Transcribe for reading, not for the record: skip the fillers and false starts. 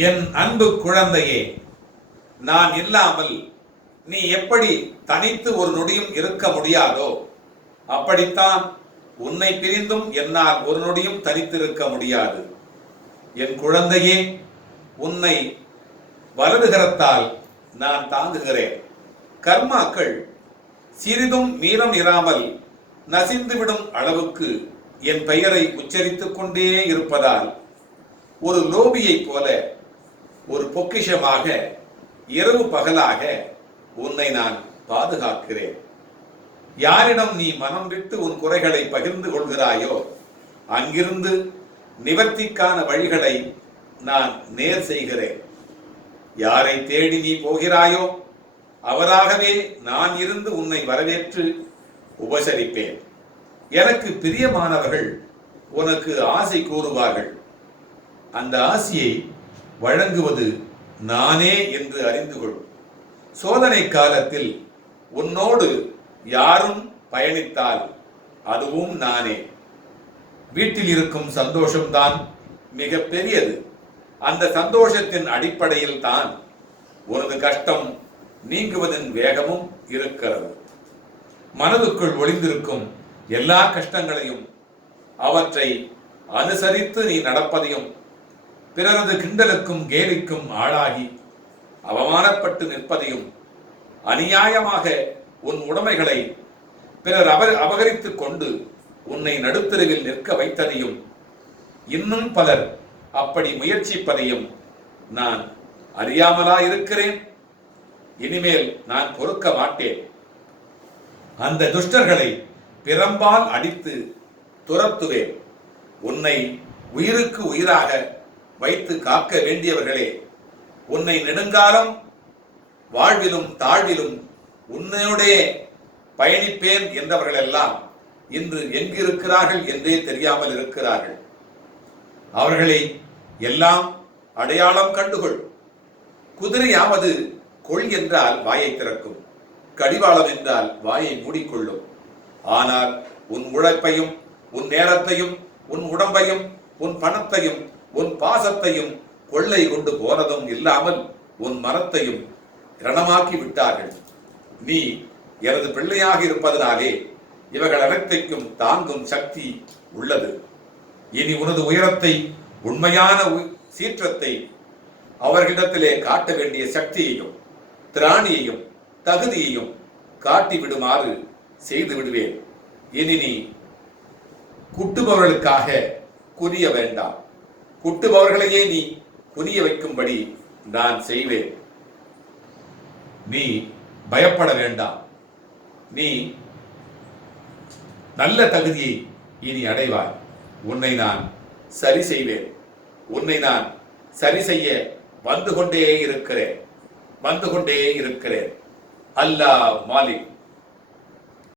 என் அன்பு குழந்தையே, நான் இல்லாமல் நீ எப்படி தனித்து ஒரு நொடியும் இருக்க முடியாதோ அப்படித்தான் உன்னை பிரிந்தும் என்னால் ஒரு நொடியும் தனித்திருக்க முடியாது. என் குழந்தையே, உன்னை வலதுகரத்தால் நான் தாங்குகிறேன். கர்மாக்கள் சிறிதும் மீறம் இராமல் நசிந்துவிடும் அளவுக்கு என் பெயரை உச்சரித்துக் கொண்டே இருப்பதால் ஒரு லோபியைப் போல ஒரு பொக்கிஷமாக இரவு பகலாக உன்னை நான் பாதுகாக்கிறேன். யாரிடம் நீ மனம் விட்டு உன் குறைகளை பகிர்ந்து கொள்கிறாயோ அங்கிருந்து நிவர்த்திக்கான வழிகளை நான் நேர் செய்கிறேன். யாரை தேடி நீ போகிறாயோ அவராகவே நான் இருந்து உன்னை வரவேற்று உபசரிப்பேன். எனக்கு பிரியமானவர்கள் உனக்கு ஆசை கூறுவார்கள். அந்த ஆசையை வழங்குவது நானே என்று அறிந்து கொள். சோதனை காலத்தில் உன்னோடு யாரும் பயணித்தால் அதுவும் நானே. வீட்டில் இருக்கும் சந்தோஷம்தான் மிக பெரியது. அந்த சந்தோஷத்தின் அடிப்படையில் தான் உனது கஷ்டம் நீங்குவதன் வேகமும் இருக்கிறது. மனதுக்குள் ஒளிந்திருக்கும் எல்லா கஷ்டங்களையும் அவற்றை அனுசரித்து நீ நடப்பதையும் பிறரது கிண்டலுக்கும் கேலிக்கும் ஆளாகி அவமானப்பட்டு நிற்பதையும் அநியாயமாக உன் உடைமைகளை பிறர் அபகரித்துக் கொண்டு உன்னை நடுத்தருவில் நிற்க வைத்ததையும் இன்னும் பலர் அப்படி முயற்சிப்பதையும் நான் அறியாமலா இருக்கிறேன். இனிமேல் நான் பொறுக்க மாட்டேன். அந்த துஷ்டர்களை பிரம்பால் அடித்து துரத்துவேன். உன்னை உயிருக்கு உயிராக வைத்து காக்க வேண்டியவர்களே, உன்னை நெடுங்காலம் வாழ்விலும் தாழ்விலும் உன்னையோடே பயணிப்பேன் என்றவர்கள் எல்லாம் இன்று எங்கிருக்கிறார்கள் என்றே தெரியாமல் இருக்கிறார்கள். அவர்களை எல்லாம் அடையாளம் கண்டுகொள். குதிரையாவது கொள் என்றால் வாயை திறக்கும், கடிவாளம் என்றால் வாயை மூடிக்கொள்ளும். ஆனால் உன் உழைப்பையும் உன் நேரத்தையும் உன் உடம்பையும் உன் பணத்தையும் உன் பாசத்தையும் கொள்ளை கொண்டு போனதும் இல்லாமல் உன் மனத்தையும் ரணமாக்கி விட்டார்கள். நீ எனது பிள்ளையாக இருப்பதனாலே இவர்கள் அனைத்தையும் தாங்கும் சக்தி உள்ளது. இனி உனது உயரத்தை, உண்மையான சீற்றத்தை அவர்களிடத்திலே காட்ட வேண்டிய சக்தியையும் திராணியையும் தகுதியையும் காட்டி விடுமாறு செய்து விடுவேன். இனி நீ குட்டுபவர்களுக்காக குனிய வேண்டாம். குட்டுபவர்களையே நீ குனிய வைக்கும்படி நான் செய்வேன். நீ பயப்பட வேண்டாம். நீ நல்ல தகுதியை இனி அடைவாய். உன்னை நான் சரி செய்வேன். உன்னை நான் சரி செய்ய வந்து கொண்டே இருக்கிறேன். அல்லாஹ் மாலிக்.